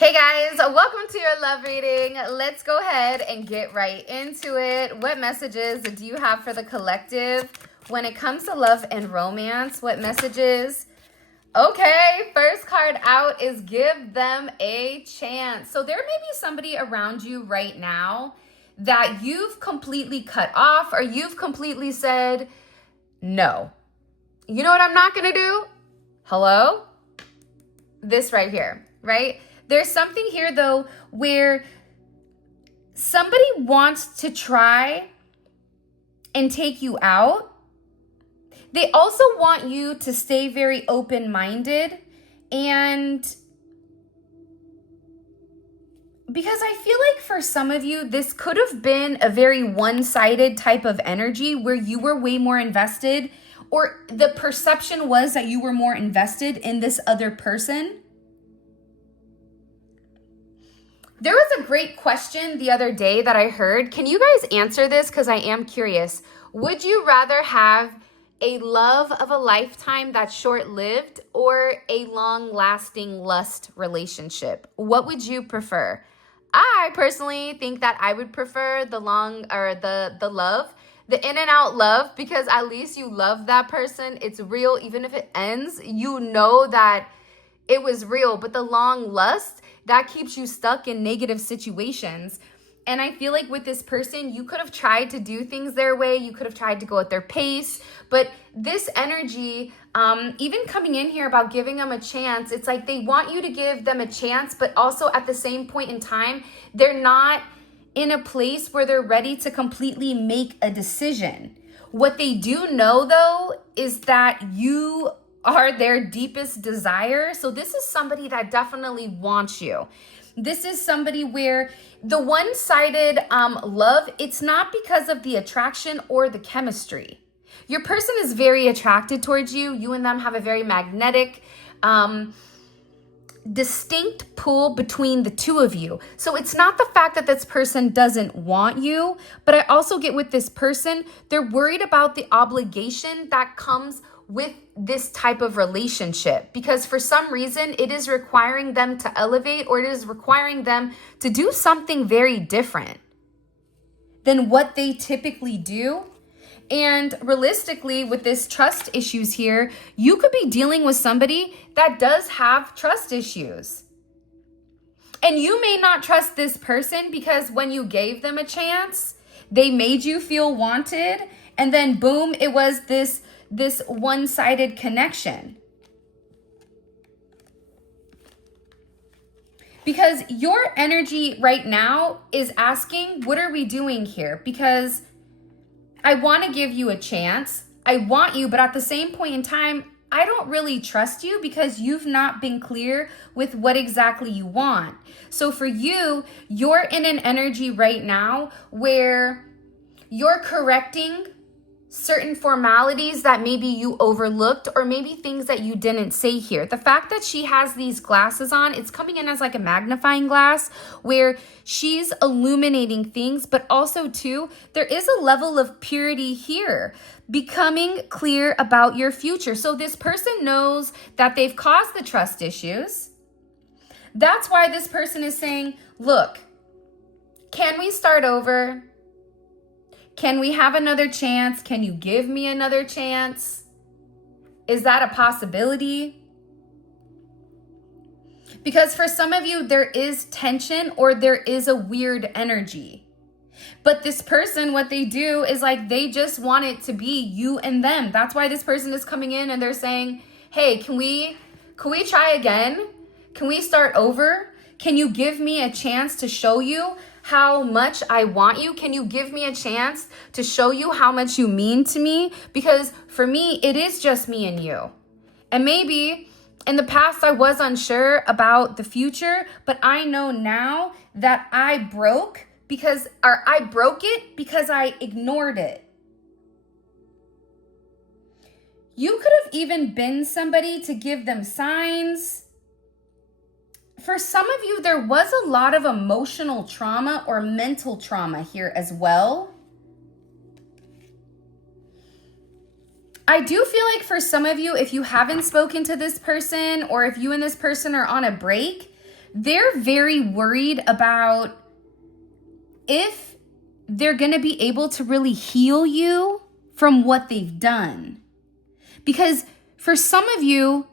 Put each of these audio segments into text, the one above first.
Hey guys, welcome to your love reading. Let's go ahead and get right into it. What messages do you have for the collective when it comes to love and romance? What messages? Okay, first card out is give them a chance. So there may be somebody around you right now that you've completely cut off or you've completely said, no. You know what I'm not going to do? Hello? This right here, right? There's something here, though, where somebody wants to try and take you out. They also want you to stay very open-minded. And because I feel like for some of you, this could have been a very one-sided type of energy where you were way more invested, or the perception was that you were more invested in this other person. There was a great question the other day that I heard. Can you guys answer this? Because I am curious. Would you rather have a love of a lifetime that's short-lived or a long-lasting lust relationship? What would you prefer? I personally think that I would prefer the love, the in and out love, because at least you love that person. It's real. Even if it ends, you know that it was real. But the long lust, that keeps you stuck in negative situations. And I feel like with this person, you could have tried to do things their way. You could have tried to go at their pace. But this energy, even coming in here about giving them a chance, it's like they want you to give them a chance, but also at the same point in time, they're not in a place where they're ready to completely make a decision. What they do know, though, is that you are their deepest desire. So this is somebody that definitely wants you. This is somebody where the one-sided love, it's not because of the attraction or the chemistry. Your person is very attracted towards you. You and them have a very magnetic, distinct pull between the two of you. So it's not the fact that this person doesn't want you, but I also get with this person, they're worried about the obligation that comes with this type of relationship, because for some reason it is requiring them to elevate, or it is requiring them to do something very different than what they typically do. And realistically, with this trust issues here, you could be dealing with somebody that does have trust issues. And you may not trust this person because when you gave them a chance, they made you feel wanted, and then boom, it was this one-sided connection. Because your energy right now is asking, what are we doing here? Because I want to give you a chance. I want you, but at the same point in time, I don't really trust you because you've not been clear with what exactly you want. So for you, you're in an energy right now where you're correcting certain formalities that maybe you overlooked, or maybe things that you didn't say here. The fact that she has these glasses on, it's coming in as like a magnifying glass where she's illuminating things, but also too, there is a level of purity here, becoming clear about your future. So this person knows that they've caused the trust issues. That's why this person is saying, look, can we start over? Can we have another chance? Can you give me another chance? Is that a possibility? Because for some of you, there is tension or there is a weird energy. But this person, what they do is like they just want it to be you and them. That's why this person is coming in and they're saying, hey, can we try again? Can we start over? Can you give me a chance to show you how much I want you? Can you give me a chance to show you how much you mean to me? Because for me, it is just me and you. And maybe in the past, I was unsure about the future, but I know now that I broke it because I ignored it. You could have even been somebody to give them signs. For some of you, there was a lot of emotional trauma or mental trauma here as well. I do feel like for some of you, if you haven't spoken to this person or if you and this person are on a break, they're very worried about if they're going to be able to really heal you from what they've done. Because for some of you,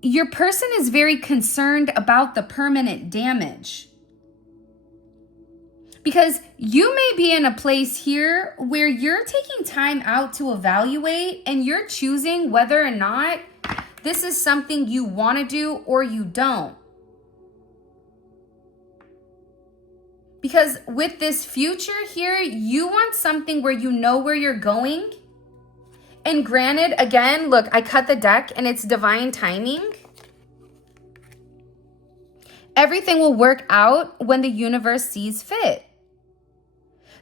your person is very concerned about the permanent damage. Because you may be in a place here where you're taking time out to evaluate and you're choosing whether or not this is something you want to do or you don't. Because with this future here, you want something where you know where you're going. And granted, again, look, I cut the deck and it's divine timing. Everything will work out when the universe sees fit.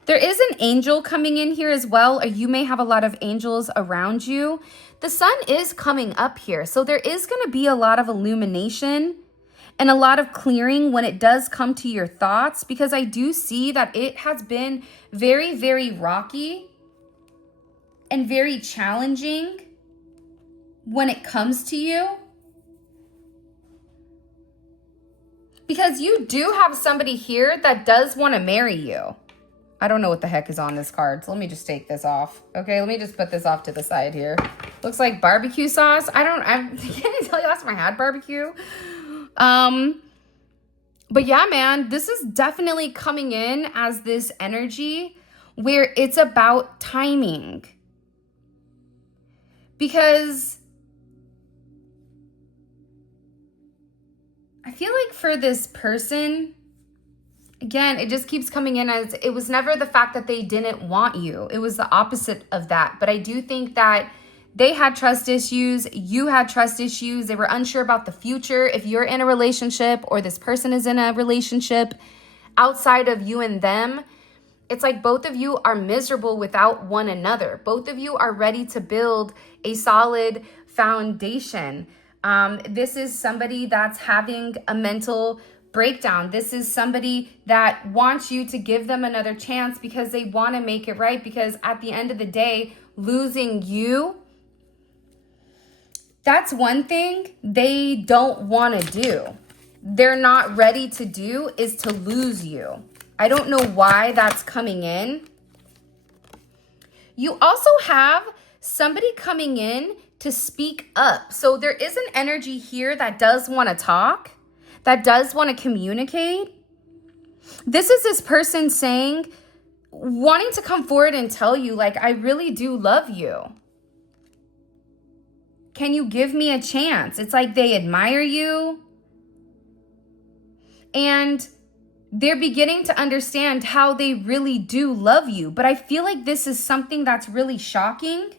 There is an angel coming in here as well, or you may have a lot of angels around you. The sun is coming up here, so there is going to be a lot of illumination and a lot of clearing when it does come to your thoughts, because I do see that it has been very, very rocky and very challenging when it comes to you. Because you do have somebody here that does want to marry you. I don't know what the heck is on this card, so let me just take this off. Okay, let me just put this off to the side here. Looks like barbecue sauce. I can't tell you last time I had barbecue. But yeah, man, this is definitely coming in as this energy where it's about timing. Because I feel like for this person, again, it just keeps coming in as it was never the fact that they didn't want you. It was the opposite of that. But I do think that they had trust issues. You had trust issues. They were unsure about the future. If you're in a relationship or this person is in a relationship outside of you and them, it's like both of you are miserable without one another. Both of you are ready to build a solid foundation. This is somebody that's having a mental breakdown. This is somebody that wants you to give them another chance because they want to make it right. Because at the end of the day, losing you, that's one thing they don't want to do. They're not ready to do is to lose you. I don't know why that's coming in. You also have somebody coming in to speak up. So there is an energy here that does want to talk, that does want to communicate. This is this person saying, wanting to come forward and tell you, like, I really do love you. Can you give me a chance? It's like they admire you. And they're beginning to understand how they really do love you. But I feel like this is something that's really shocking.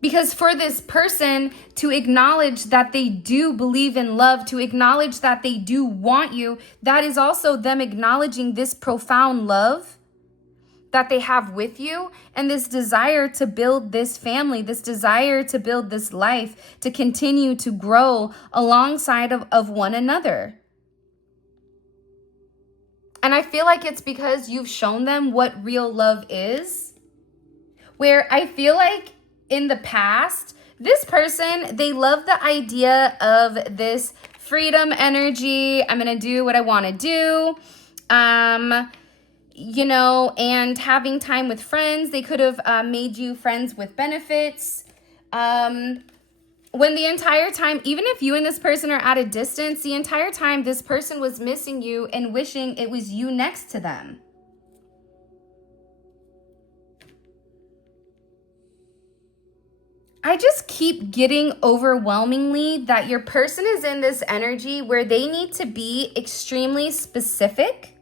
Because for this person to acknowledge that they do believe in love, to acknowledge that they do want you, that is also them acknowledging this profound love that they have with you and this desire to build this family, this desire to build this life, to continue to grow alongside of one another. And I feel like it's because you've shown them what real love is, where I feel like in the past, this person, they love the idea of this freedom energy. I'm going to do what I want to do. And having time with friends. They could have made you friends with benefits. When the entire time, even if you and this person are at a distance, the entire time this person was missing you and wishing it was you next to them. I just keep getting overwhelmingly that your person is in this energy where they need to be extremely specific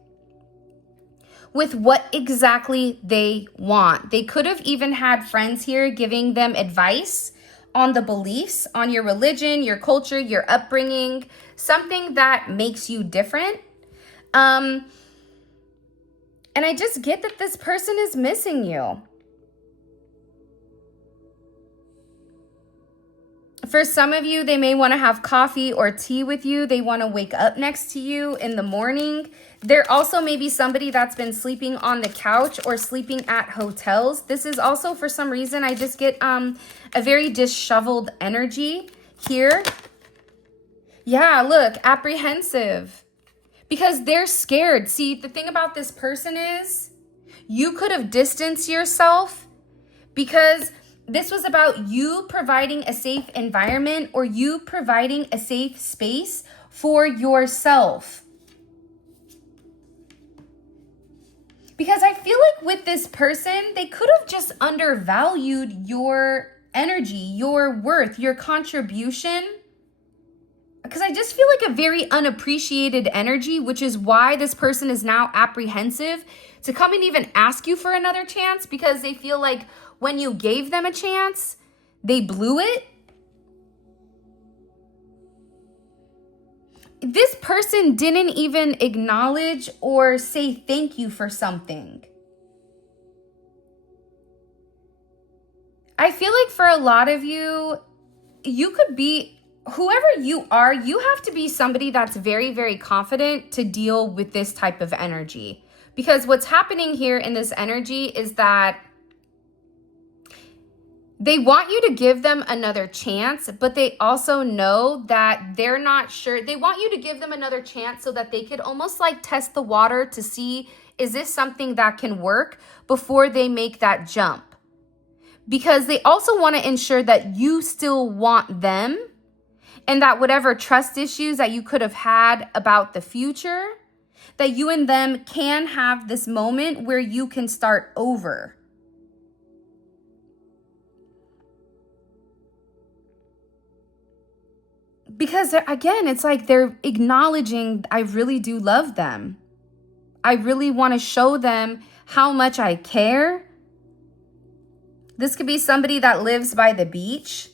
with what exactly they want. They could have even had friends here giving them advice on the beliefs, on your religion, your culture, your upbringing, something that makes you different. And I just get that this person is missing you. For some of you, they may want to have coffee or tea with you. They want to wake up next to you in the morning. There also may be somebody that's been sleeping on the couch or sleeping at hotels. This is also, for some reason, I just get a very disheveled energy here. Yeah, look, apprehensive. Because they're scared. See, the thing about this person is you could have distanced yourself because this was about you providing a safe environment or you providing a safe space for yourself. Because I feel like with this person, they could have just undervalued your energy, your worth, your contribution. Because I just feel like a very unappreciated energy, which is why this person is now apprehensive to come and even ask you for another chance because they feel like when you gave them a chance, they blew it. This person didn't even acknowledge or say thank you for something. I feel like for a lot of you, you could be, whoever you are, you have to be somebody that's very, very confident to deal with this type of energy. Because what's happening here in this energy is that they want you to give them another chance, but they also know that they're not sure. They want you to give them another chance so that they could almost like test the water to see, is this something that can work before they make that jump? Because they also want to ensure that you still want them and that whatever trust issues that you could have had about the future, that you and them can have this moment where you can start over. Because again, it's like they're acknowledging, I really do love them. I really want to show them how much I care. This could be somebody that lives by the beach.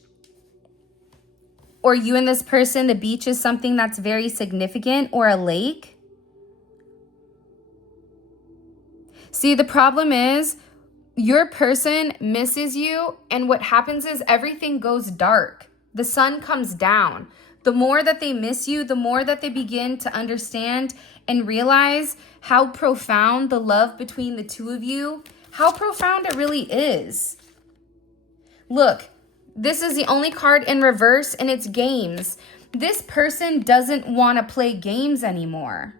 Or you and this person, the beach is something that's very significant, or a lake. See, the problem is your person misses you, and what happens is everything goes dark. The sun comes down. The more that they miss you, the more that they begin to understand and realize how profound the love between the two of you, how profound it really is. Look, this is the only card in reverse, and it's games. This person doesn't want to play games anymore.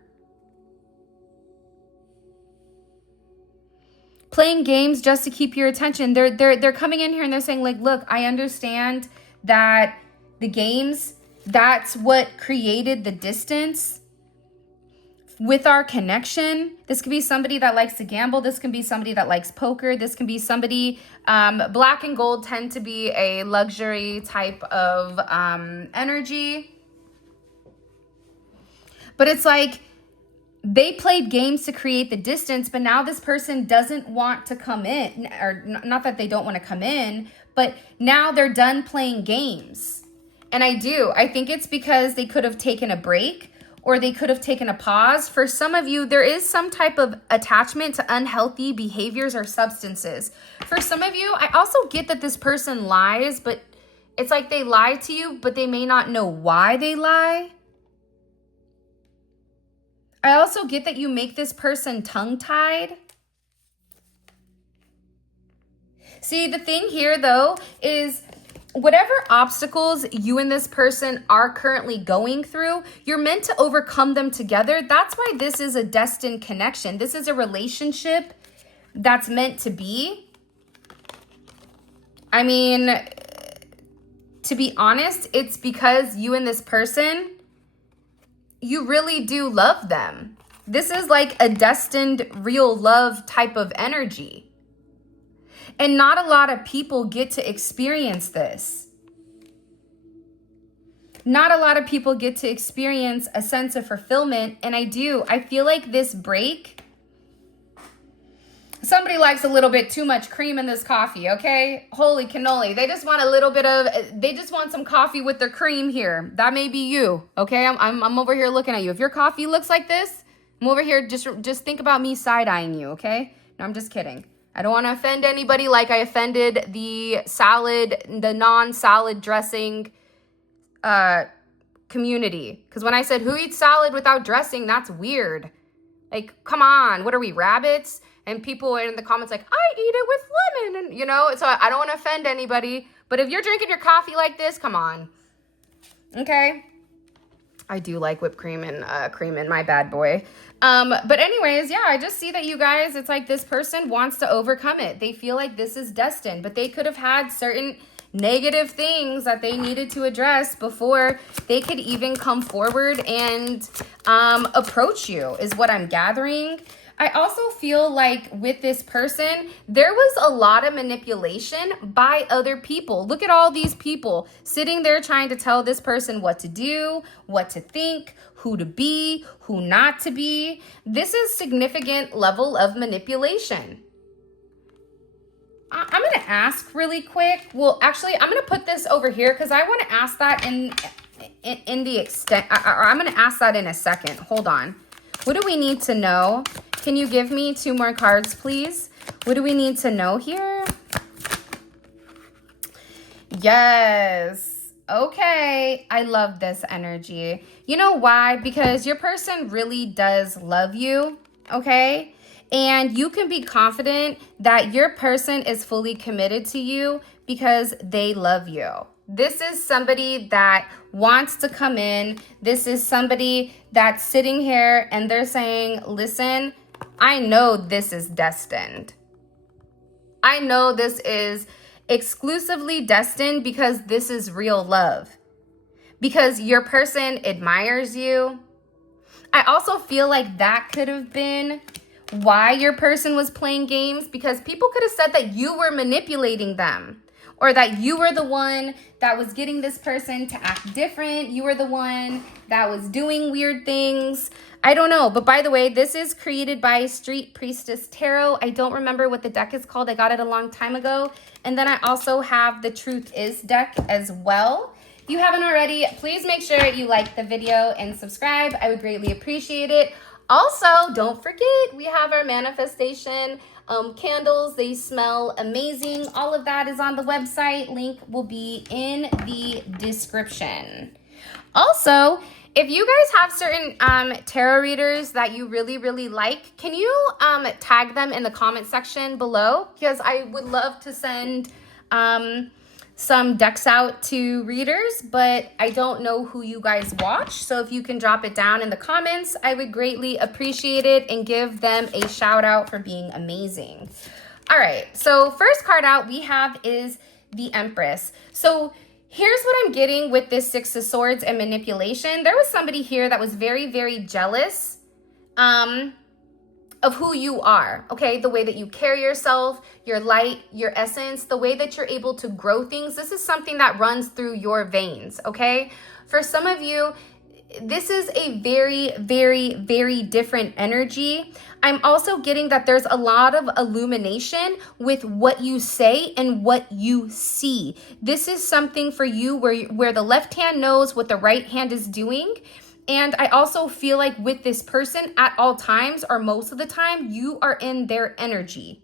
Playing games just to keep your attention. They're coming in here and they're saying like, look, I understand that the games, that's what created the distance with our connection. This could be somebody that likes to gamble. This can be somebody that likes poker. This can be somebody, black and gold tend to be a luxury type of energy. But it's like they played games to create the distance, but now this person doesn't want to come in, or not that they don't want to come in, but now they're done playing games. And I think it's because they could have taken a break or they could have taken a pause. For some of you, there is some type of attachment to unhealthy behaviors or substances. For some of you, I also get that this person lies, but it's like they lie to you, but they may not know why they lie. I also get that you make this person tongue-tied. See, the thing here, though, is whatever obstacles you and this person are currently going through, you're meant to overcome them together. That's why this is a destined connection. This is a relationship that's meant to be. I mean, to be honest, it's because you and this person, you really do love them. This is like a destined real love type of energy. And not a lot of people get to experience this. Not a lot of people get to experience a sense of fulfillment. And I feel like this break, somebody likes a little bit too much cream in this coffee, okay? Holy cannoli. They just want some coffee with their cream here. That may be you, okay? I'm over here looking at you. If your coffee looks like this, I'm over here, just think about me side-eyeing you, okay? No, I'm just kidding. I don't want to offend anybody like I offended the non-salad dressing community. Because when I said, who eats salad without dressing, that's weird. Like, come on, what are we, rabbits? And people are in the comments like, I eat it with lemon. And, so I don't want to offend anybody. But if you're drinking your coffee like this, come on. Okay? I do like whipped cream and cream in my bad boy. But anyways, yeah, I just see that you guys, it's like this person wants to overcome it. They feel like this is destined, but they could have had certain negative things that they needed to address before they could even come forward and approach you, is what I'm gathering. I also feel like with this person, there was a lot of manipulation by other people. Look at all these people sitting there trying to tell this person what to do, what to think, who to be, who not to be. This is significant level of manipulation. I'm going to ask really quick. Well, actually, I'm going to put this over here because I want to ask that in the extent, or I'm going to ask that in a second. Hold on. What do we need to know? Can you give me 2 more cards, please? What do we need to know here? Yes. Okay. I love this energy. You know why? Because your person really does love you. Okay. And you can be confident that your person is fully committed to you because they love you. This is somebody that wants to come in. This is somebody that's sitting here and they're saying, listen, I know this is destined. I know this is exclusively destined because this is real love. Because your person admires you. I also feel like that could have been why your person was playing games, because people could have said that you were manipulating them, or that you were the one that was getting this person to act different. You were the one that was doing weird things. I don't know. But by the way, this is created by Street Priestess Tarot. I don't remember what the deck is called. I got it a long time ago. And then I also have the Truth Is deck as well. If you haven't already, please make sure you like the video and subscribe. I would greatly appreciate it. Also, don't forget, we have our manifestation candles. They smell amazing. All of that is on the website. Link will be in the description. Also, if you guys have certain tarot readers that you really, really like, can you tag them in the comment section below? Because I would love to send some decks out to readers, but I don't know who you guys watch. So if you can drop it down in the comments, I would greatly appreciate it and give them a shout out for being amazing. All right, so first card out we have is the Empress. So here's what I'm getting with this Six of Swords and manipulation. There was somebody here that was very, very jealous of who you are, okay? The way that you carry yourself, your light, your essence, the way that you're able to grow things. This is something that runs through your veins, okay? For some of you, this is a very, very, very different energy. I'm also getting that there's a lot of illumination with what you say and what you see. This is something for you where the left hand knows what the right hand is doing. And I also feel like with this person at all times, or most of the time, you are in their energy.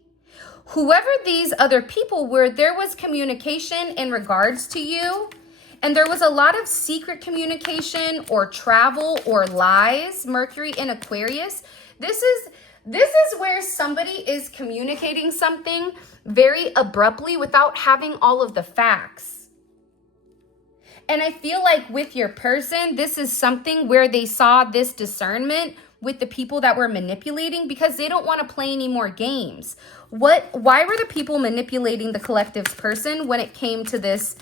Whoever these other people were, there was communication in regards to you. And there was a lot of secret communication or travel or lies. Mercury in Aquarius. This is where somebody is communicating something very abruptly without having all of the facts. And I feel like with your person, this is something where they saw this discernment with the people that were manipulating because they don't want to play any more games. Why were the people manipulating the collective's person when it came to this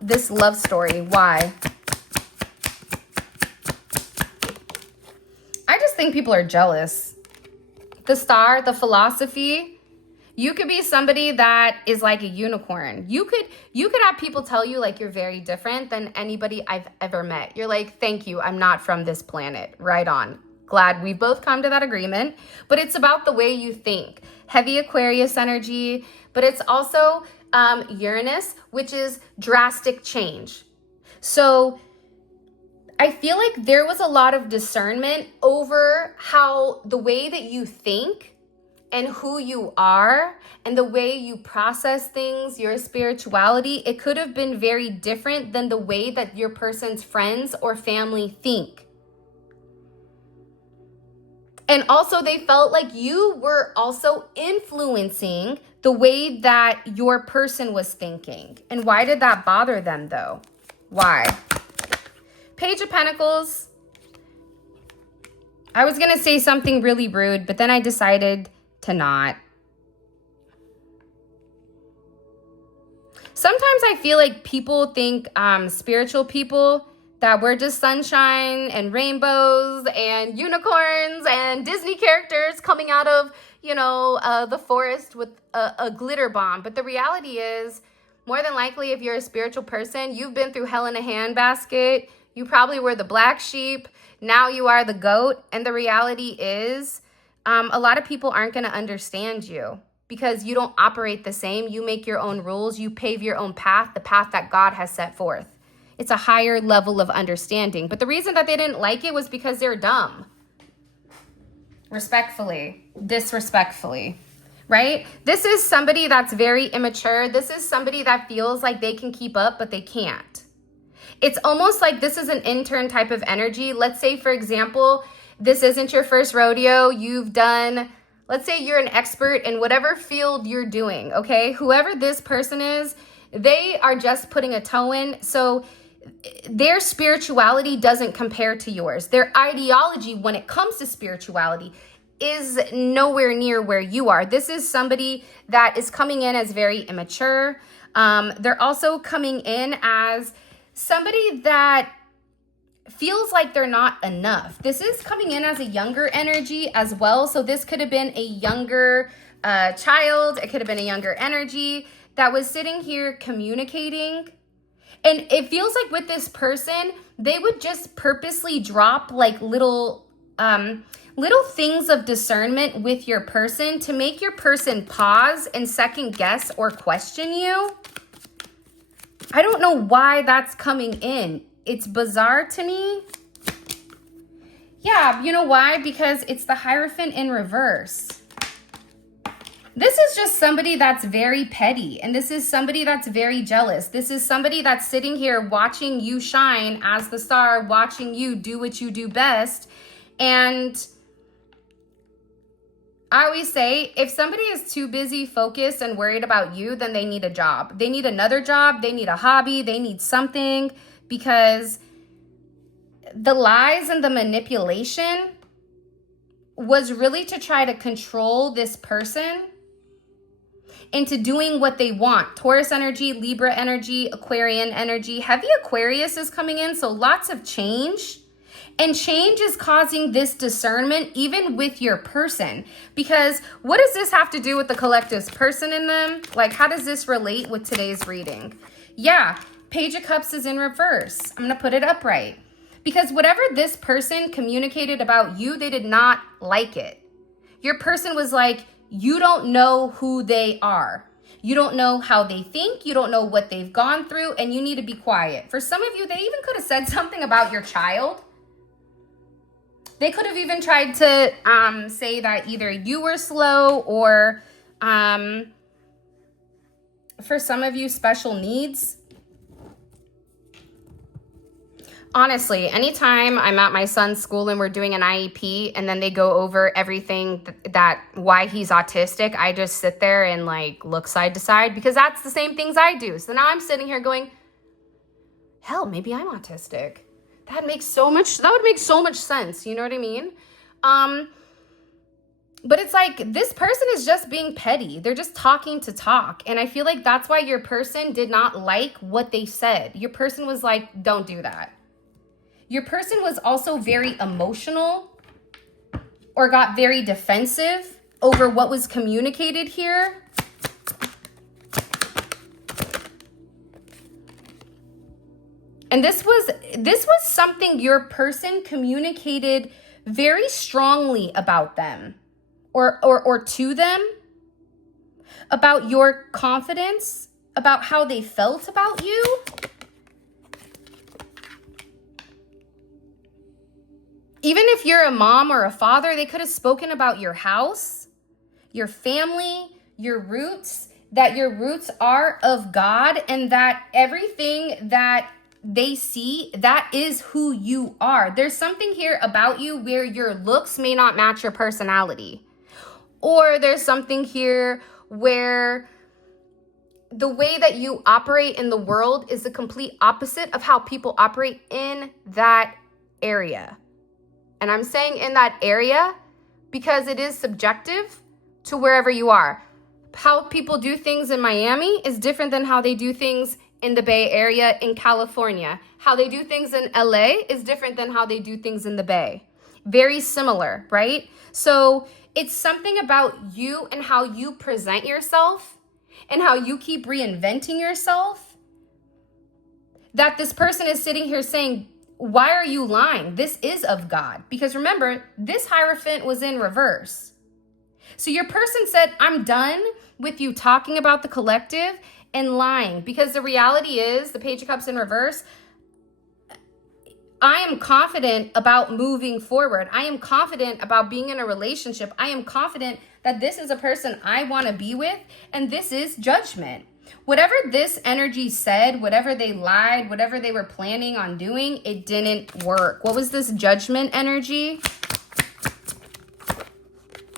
this love story? Why? I just think people are jealous. The Star, the philosophy. You could be somebody that is like a unicorn. You could have people tell you like you're very different than anybody I've ever met. You're like, thank you, I'm not from this planet. Right on. Glad we've both come to that agreement. But it's about the way you think. Heavy Aquarius energy, but it's also Uranus, which is drastic change. So I feel like there was a lot of discernment over how the way that you think and who you are and the way you process things, your spirituality, it could have been very different than the way that your person's friends or family think. And also they felt like you were also influencing the way that your person was thinking. And why did that bother them though? Why? Page of Pentacles. I was going to say something really rude, but then I decided to not. Sometimes I feel like people think spiritual people that we're just sunshine and rainbows and unicorns and Disney characters coming out of, the forest with a glitter bomb. But the reality is, more than likely, if you're a spiritual person, you've been through hell in a handbasket. You probably were the black sheep. Now you are the goat. And the reality is, a lot of people aren't going to understand you because you don't operate the same. You make your own rules. You pave your own path, the path that God has set forth. It's a higher level of understanding. But the reason that they didn't like it was because they're dumb. Respectfully, disrespectfully, right? This is somebody that's very immature. This is somebody that feels like they can keep up, but they can't. It's almost like this is an intern type of energy. Let's say, for example, this isn't your first rodeo. You've done, let's say you're an expert in whatever field you're doing, okay? Whoever this person is, they are just putting a toe in. So their spirituality doesn't compare to yours. Their ideology when it comes to spirituality is nowhere near where you are. This is somebody that is coming in as very immature. They're also coming in as somebody that feels like they're not enough. This is coming in as a younger energy as well. So this could have been a younger child. It could have been a younger energy that was sitting here communicating. And it feels like with this person, they would just purposely drop like little things of discernment with your person to make your person pause and second guess or question you. I don't know why that's coming in. It's bizarre to me. Yeah, you know why? Because it's the Hierophant in reverse. This is just somebody that's very petty, and this is somebody that's very jealous. This is somebody that's sitting here watching you shine as the star, watching you do what you do best. And I always say, if somebody is too busy, focused, and worried about you, then they need a job. They need another job. They need a hobby. They need something, because the lies and the manipulation was really to try to control this person into doing what they want. Taurus energy, Libra energy, Aquarian energy. Heavy Aquarius is coming in, so lots of change. And change is causing this discernment even with your person. Because what does this have to do with the collective's person in them? Like, how does this relate with today's reading? Yeah, Page of Cups is in reverse. I'm going to put it upright. Because whatever this person communicated about you, they did not like it. Your person was like, you don't know who they are. You don't know how they think. You don't know what they've gone through, and you need to be quiet. For some of you, they even could have said something about your child. They could have even tried to say that either you were slow or for some of you, special needs. Honestly, anytime I'm at my son's school and we're doing an IEP and then they go over everything that why he's autistic, I just sit there and like look side to side, because that's the same things I do. So now I'm sitting here going, hell, maybe I'm autistic. That would make so much sense. You know what I mean? But it's like, this person is just being petty. They're just talking to talk. And I feel like that's why your person did not like what they said. Your person was like, don't do that. Your person was also very emotional or got very defensive over what was communicated here. And this was something your person communicated very strongly about them or to them, about your confidence, about how they felt about you. Even if you're a mom or a father, they could have spoken about your house, your family, your roots, that your roots are of God, and that everything that they see, that is who you are. There's something here about you where your looks may not match your personality. Or there's something here where the way that you operate in the world is the complete opposite of how people operate in that area. And I'm saying in that area because it is subjective to wherever you are. How people do things in Miami is different than how they do things in the Bay Area in California. How they do things in LA is different than how they do things in the Bay. Very similar, right? So it's something about you and how you present yourself and how you keep reinventing yourself that this person is sitting here saying, why are you lying? This is of God. Because remember, this Hierophant was in reverse. So your person said, I'm done with you talking about the collective and lying. Because the reality is, the Page of Cups in reverse, I am confident about moving forward. I am confident about being in a relationship. I am confident that this is a person I want to be with, and this is Judgment. Whatever this energy said, whatever they lied, whatever they were planning on doing, it didn't work. What was this Judgment energy?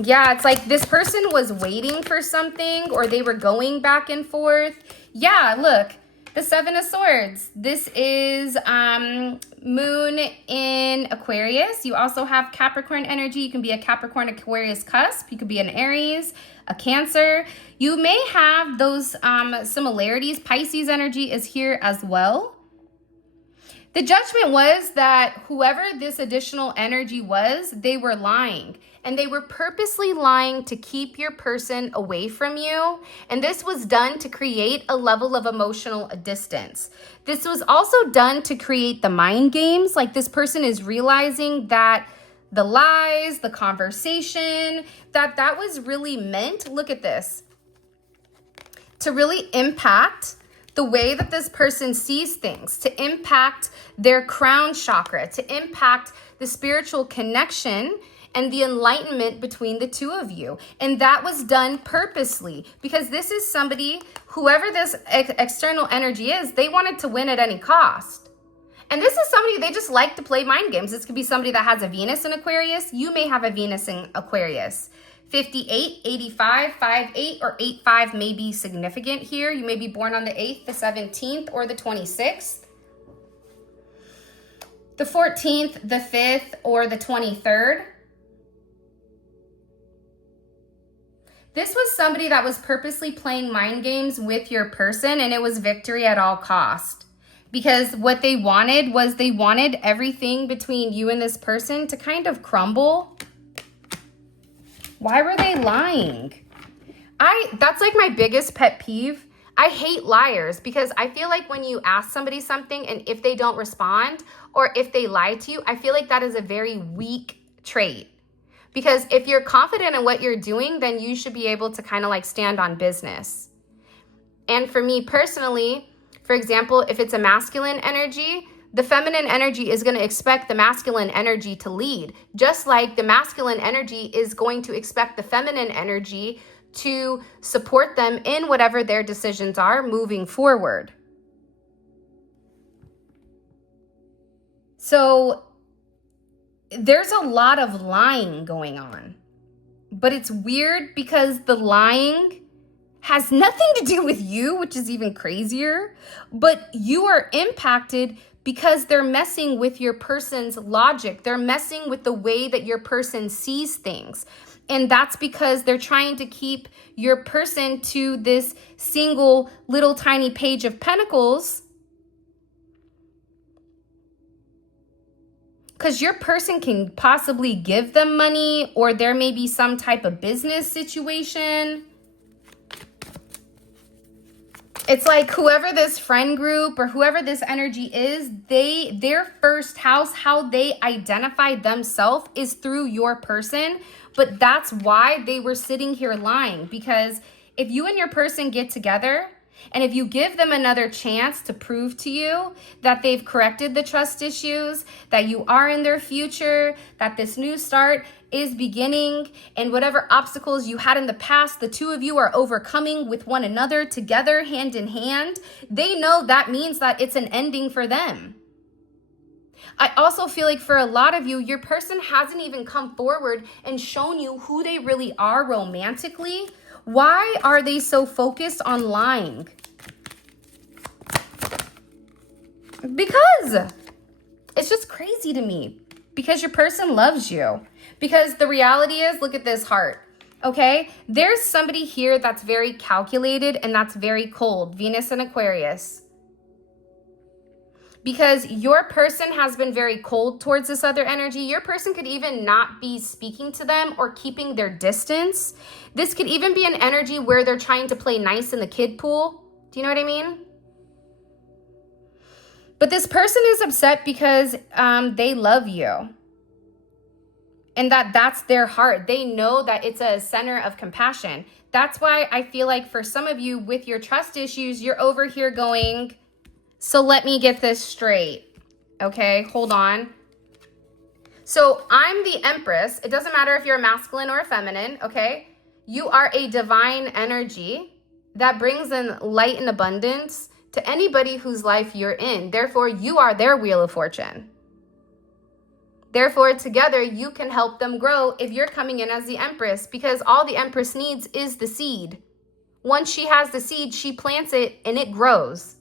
Yeah, it's like this person was waiting for something, or they were going back and forth. Yeah, look, the Seven of Swords. This is Moon in Aquarius. You also have Capricorn energy. You can be a Capricorn Aquarius cusp. You could be an Aries, a Cancer. You may have those similarities. Pisces energy is here as well. The judgment was that whoever this additional energy was, they were lying. And they were purposely lying to keep your person away from you. And this was done to create a level of emotional distance. This was also done to create the mind games. Like this person is realizing that the lies, the conversation, that was really meant, look at this, to really impact the way that this person sees things, to impact their crown chakra, to impact the spiritual connection and the enlightenment between the two of you. And that was done purposely because this is somebody, whoever this external energy is, they wanted to win at any cost. And this is somebody, they just like to play mind games. This could be somebody that has a Venus in Aquarius. You may have a Venus in Aquarius. 58, 85, 58, or 85 may be significant here. You may be born on the 8th, the 17th, or the 26th. The 14th, the 5th, or the 23rd. This was somebody that was purposely playing mind games with your person, and it was victory at all cost. Because what they wanted was they wanted everything between you and this person to kind of crumble. Why were they lying? That's like my biggest pet peeve. I hate liars because I feel like when you ask somebody something and if they don't respond or if they lie to you, I feel like that is a very weak trait. Because if you're confident in what you're doing, then you should be able to kind of like stand on business. And for me personally, for example, if it's a masculine energy, the feminine energy is going to expect the masculine energy to lead, just like the masculine energy is going to expect the feminine energy to support them in whatever their decisions are moving forward. So there's a lot of lying going on, but it's weird because the lying has nothing to do with you, which is even crazier, but you are impacted because they're messing with your person's logic. They're messing with the way that your person sees things. And that's because they're trying to keep your person to this single little tiny Page of Pentacles. Because your person can possibly give them money, or there may be some type of business situation. It's like whoever this friend group or whoever this energy is, their first house, how they identify themselves is through your person. But that's why they were sitting here lying. Because if you and your person get together, and if you give them another chance to prove to you that they've corrected the trust issues, that you are in their future, that this new start is beginning, and whatever obstacles you had in the past, the two of you are overcoming with one another together, hand in hand, they know that means that it's an ending for them. I also feel like for a lot of you, your person hasn't even come forward and shown you who they really are romantically. Why are they so focused on lying? Because it's just crazy to me. Because your person loves you. Because the reality is, look at this heart. Okay? There's somebody here that's very calculated and that's very cold. Venus and Aquarius. Because your person has been very cold towards this other energy. Your person could even not be speaking to them or keeping their distance. This could even be an energy where they're trying to play nice in the kid pool. Do you know what I mean? But this person is upset because they love you. And that's their heart. They know that it's a center of compassion. That's why I feel like for some of you with your trust issues, you're over here going, so let me get this straight. Okay, hold on. So I'm the Empress. It doesn't matter if you're a masculine or a feminine, okay? You are a divine energy that brings in light and abundance to anybody whose life you're in. Therefore, you are their wheel of fortune. Therefore, together, you can help them grow if you're coming in as the Empress, because all the Empress needs is the seed. Once she has the seed, she plants it and it grows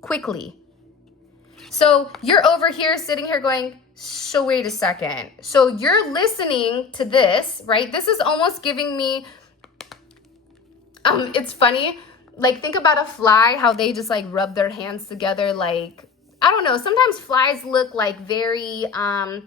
quickly. So you're over here sitting here going, so wait a second. So you're listening to this, right? This is almost giving me, it's funny. Like, think about a fly, how they just like rub their hands together. Like, I don't know. Sometimes flies look like very, I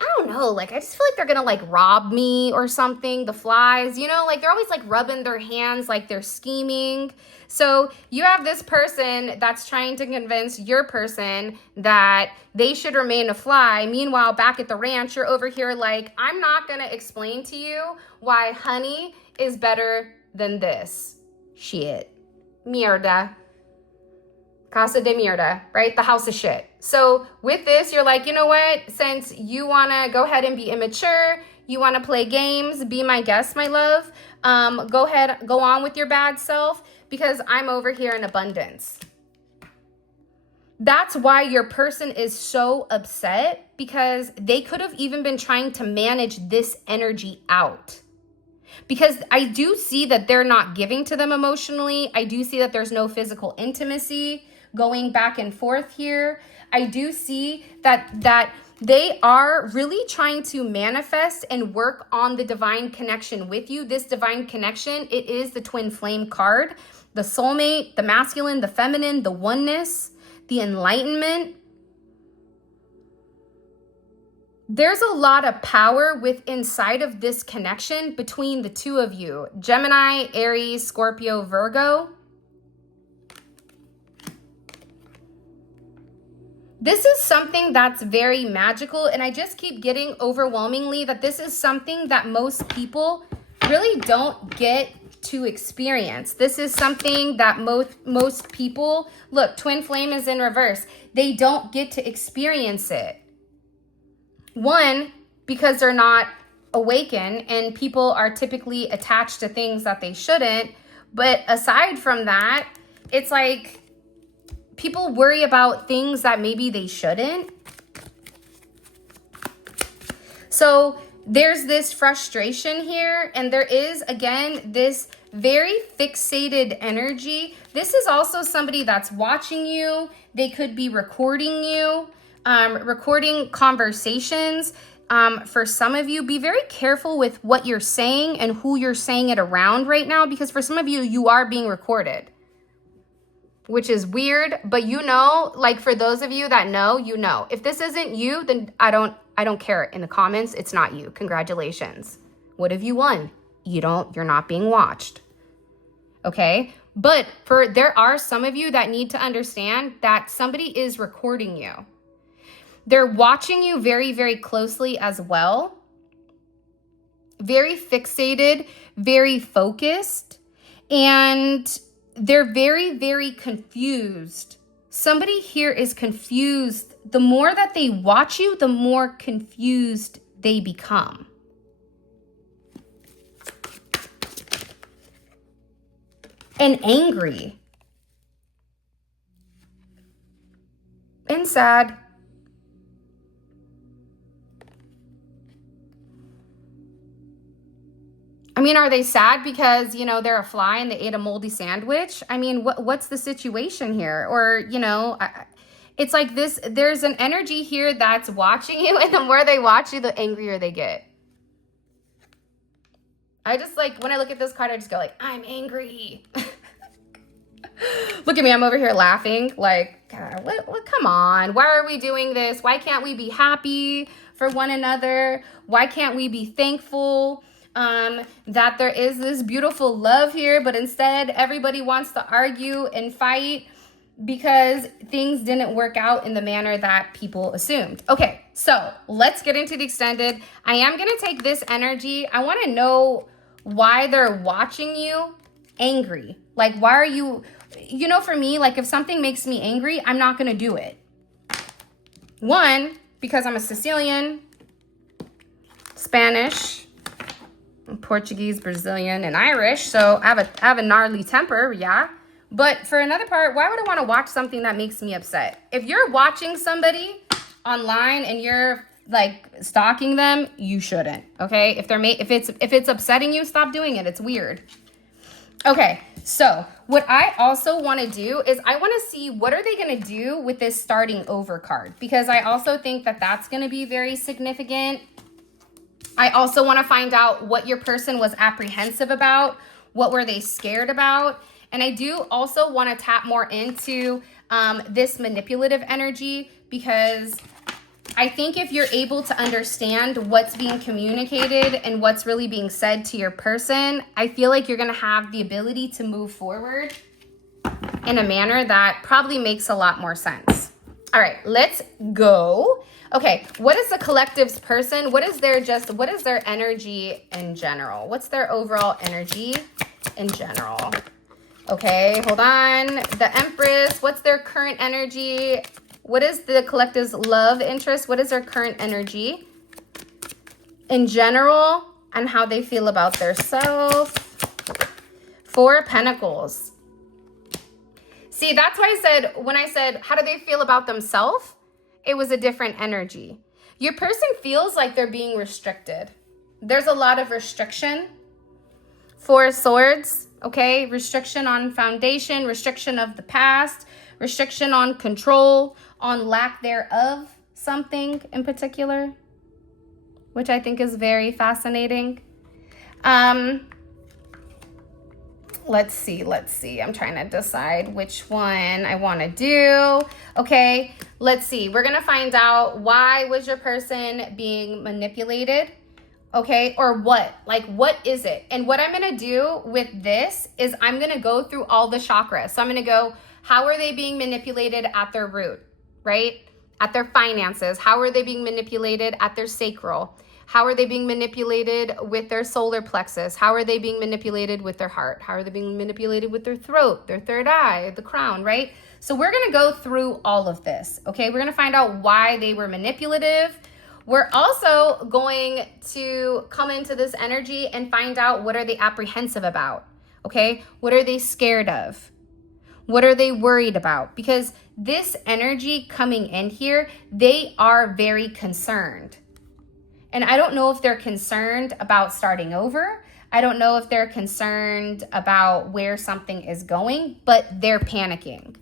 don't know. Like, I just feel like they're going to like rob me or something. The flies, you know, like they're always like rubbing their hands like they're scheming. So you have this person that's trying to convince your person that they should remain a fly. Meanwhile, back at the ranch, you're over here like, I'm not going to explain to you why honey is better than this. Shit. Mierda. Casa de mierda, right? The house of shit. So with this, you're like, you know what? Since you want to go ahead and be immature, you want to play games, be my guest, my love. Go ahead, go on with your bad self, because I'm over here in abundance. That's why your person is so upset, because they could have even been trying to manage this energy out. Because I do see that they're not giving to them emotionally. I do see that there's no physical intimacy going back and forth here. I do see that they are really trying to manifest and work on the divine connection with you. This divine connection, it is the twin flame card, the soulmate, the masculine, the feminine, the oneness, the enlightenment. There's a lot of power inside of this connection between the two of you. Gemini, Aries, Scorpio, Virgo. This is something that's very magical, and I just keep getting overwhelmingly that this is something that most people really don't get to experience. This is something that most people, look, twin flame is in reverse. They don't get to experience it. One, because they're not awakened and people are typically attached to things that they shouldn't. But aside from that, it's like people worry about things that maybe they shouldn't. So there's this frustration here, and there is, again, this very fixated energy. This is also somebody that's watching you. They could be recording you. Recording conversations. For some of you, be very careful with what you're saying and who you're saying it around right now, because for some of you, you are being recorded, which is weird, but you know, like for those of you that know, you know. If this isn't you, then I don't care. In the comments, it's not you. Congratulations. What have you won? You're not being watched. Okay? But there are some of you that need to understand that somebody is recording you. They're watching you very, very closely as well. Very fixated, very focused, and they're very, very confused. Somebody here is confused. The more that they watch you, the more confused they become. And angry. And sad. I mean, are they sad because, they're a fly and they ate a moldy sandwich? I mean, what's the situation here? Or, it's like this, there's an energy here that's watching you, and the more they watch you, the angrier they get. I just when I look at this card, I just go I'm angry. Look at me, I'm over here laughing God, what, come on. Why are we doing this? Why can't we be happy for one another? Why can't we be thankful that there is this beautiful love here, but instead everybody wants to argue and fight because things didn't work out in the manner that people assumed. Okay, so let's get into the extended. I am going to take this energy. I want to know why they're watching you angry. Why are you, for me, if something makes me angry, I'm not going to do it. One, because I'm a Sicilian, Spanish, Portuguese, Brazilian, and Irish. So I have a gnarly temper, yeah. But for another part, why would I want to watch something that makes me upset? If you're watching somebody online and you're stalking them, you shouldn't. Okay? If it's upsetting you, stop doing it. It's weird. Okay, so what I also want to do is I want to see what are they going to do with this starting over card, because I also think that that's going to be very significant. I also want to find out what your person was apprehensive about. What were they scared about? And I do also want to tap more into this manipulative energy, because I think if you're able to understand what's being communicated and what's really being said to your person, I feel like you're going to have the ability to move forward in a manner that probably makes a lot more sense. All right, let's go. Okay, what is the collective's person? What is their energy in general? What's their overall energy in general? Okay, hold on. The Empress, what's their current energy? What is the collective's love interest? What is their current energy in general and how they feel about their self? Four of Pentacles. See, that's why when I said, how do they feel about themselves? It was a different energy. Your person feels like they're being restricted. There's a lot of restriction. Four of Swords, okay? Restriction on foundation, restriction of the past, restriction on control, on lack thereof, something in particular, which I think is very fascinating. Let's see. I'm trying to decide which one I want to do. Okay, let's see. We're going to find out, why was your person being manipulated? Okay, or what? What is it? And what I'm going to do with this is I'm going to go through all the chakras. So I'm going to go, how are they being manipulated at their root, right? At their finances. How are they being manipulated at their sacral? How are they being manipulated with their solar plexus? How are they being manipulated with their heart? How are they being manipulated with their throat, their third eye, the crown, right? So we're going to go through all of this, okay? We're going to find out why they were manipulative. We're also going to come into this energy and find out, what are they apprehensive about, okay? What are they scared of? What are they worried about? Because this energy coming in here, they are very concerned. And I don't know if they're concerned about starting over. I don't know if they're concerned about where something is going, but they're panicking.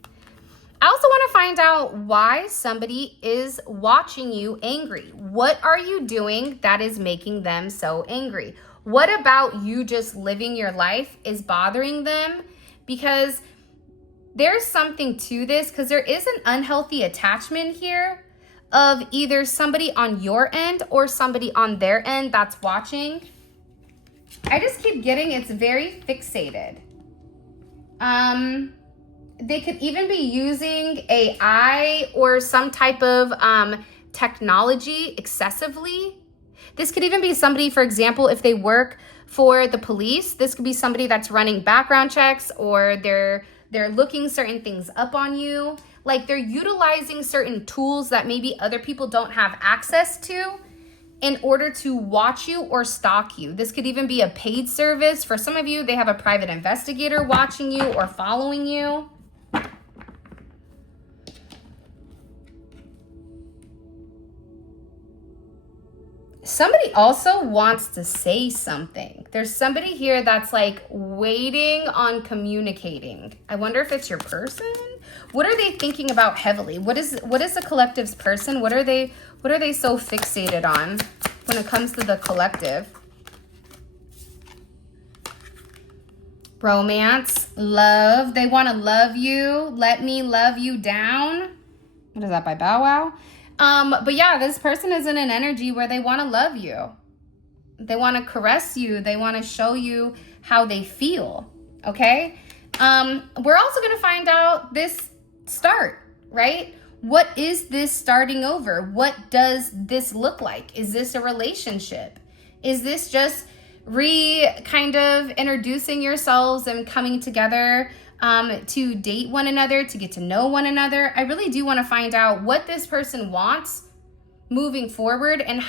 I also want to find out why somebody is watching you angry. What are you doing that is making them so angry? What about you just living your life is bothering them? Because there's something to this, because there is an unhealthy attachment here of either somebody on your end or somebody on their end that's watching. I just keep getting it's very fixated. They could even be using AI or some type of technology excessively. This could even be somebody, for example, if they work for the police, this could be somebody that's running background checks, or they're looking certain things up on you. They're utilizing certain tools that maybe other people don't have access to in order to watch you or stalk you. This could even be a paid service. For some of you, they have a private investigator watching you or following you. Somebody also wants to say something. There's somebody here that's like waiting on communicating. I wonder if it's your person. What are they thinking about heavily? What is the collective's person? What are they so fixated on when it comes to the collective? Romance, love. They want to love you. Let me love you down. What is that, by Bow Wow? But yeah, this person is in an energy where they want to love you. They want to caress you. They want to show you how they feel. Okay? We're also going to find out this start, right? What is this starting over? What does this look like? Is this a relationship? Is this just kind of introducing yourselves and coming together to date one another, to get to know one another? I really do want to find out what this person wants moving forward and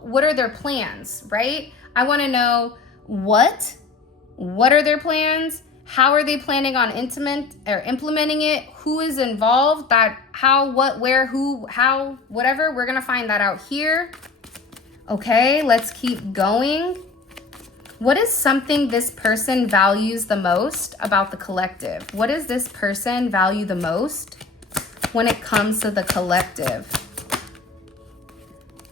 what are their plans, right? I want to know what are their plans? How are they planning on implementing it? Who is involved? How, what, where, who, how, whatever. We're going to find that out here. Okay, let's keep going. What is something this person values the most about the collective? What does this person value the most when it comes to the collective?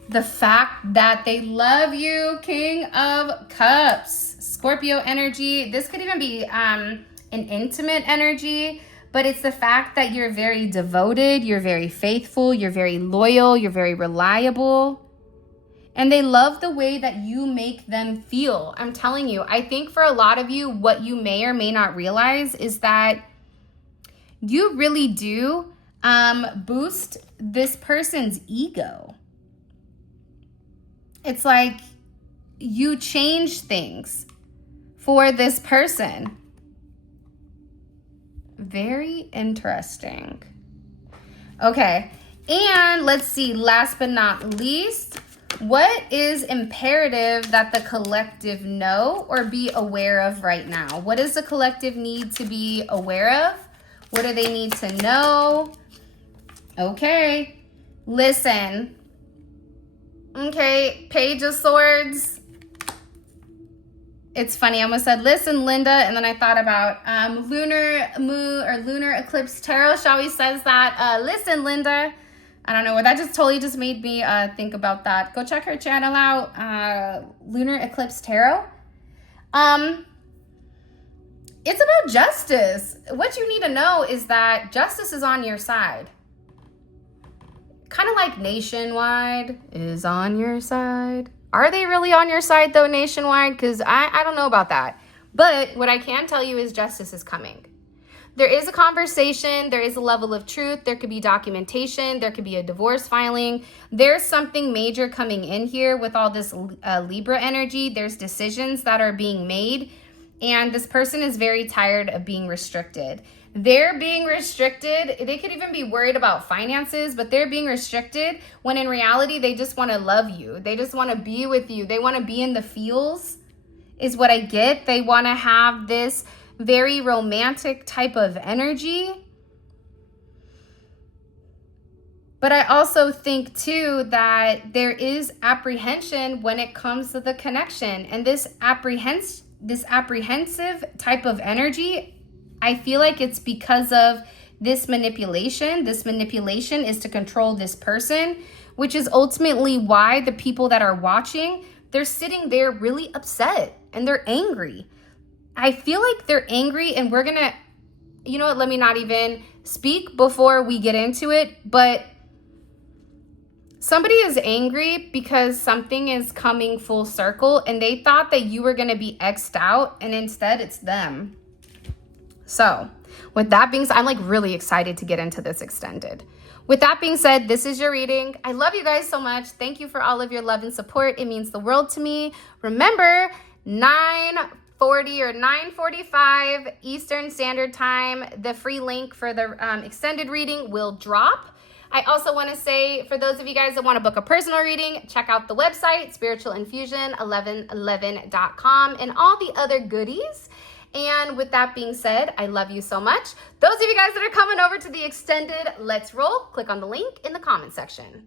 The fact that they love you, King of Cups. Scorpio energy. This could even be an intimate energy, but it's the fact that you're very devoted, you're very faithful, you're very loyal, you're very reliable. And they love the way that you make them feel. I'm telling you, I think for a lot of you, what you may or may not realize is that you really do boost this person's ego. It's like you change things for this person. Very interesting. Okay, and let's see, last but not least, what is imperative that the collective know or be aware of right now? What does the collective need to be aware of? What do they need to know? Okay, listen. Okay, Page of Swords. It's funny, I almost said, listen, Linda, and then I thought about lunar eclipse tarot. She always says that, listen, Linda. I don't know, that just totally just made me think about that. Go check her channel out, Lunar Eclipse Tarot. It's about justice. What you need to know is that justice is on your side. Kind of like Nationwide is on your side. Are they really on your side though, Nationwide? Because I don't know about that. But what I can tell you is justice is coming. There is a conversation, there is a level of truth, there could be documentation, there could be a divorce filing. There's something major coming in here with all this Libra energy. There's decisions that are being made, and this person is very tired of being restricted. They're being restricted. They could even be worried about finances, but they're being restricted when in reality, they just want to love you. They just want to be with you. They want to be in the feels is what I get. They want to have this very romantic type of energy. But I also think too that there is apprehension when it comes to the connection. And this apprehensive type of energy, I feel like it's because of this manipulation. This manipulation is to control this person, which is ultimately why the people that are watching, they're sitting there really upset and they're angry. I feel like they're angry, and we're gonna, you know what, let me not even speak before we get into it, but somebody is angry because something is coming full circle and they thought that you were gonna be X'd out, and instead it's them. So with that being said, I'm like really excited to get into this extended. With that being said, this is your reading. I love you guys so much. Thank you for all of your love and support. It means the world to me. Remember, 9:40 or 9:45 Eastern Standard Time, the free link for the extended reading will drop. I also want to say, for those of you guys that want to book a personal reading, check out the website, spiritualinfusion1111.com, and all the other goodies. And with that being said, I love you so much. Those of you guys that are coming over to the extended Let's Roll, click on the link in the comment section.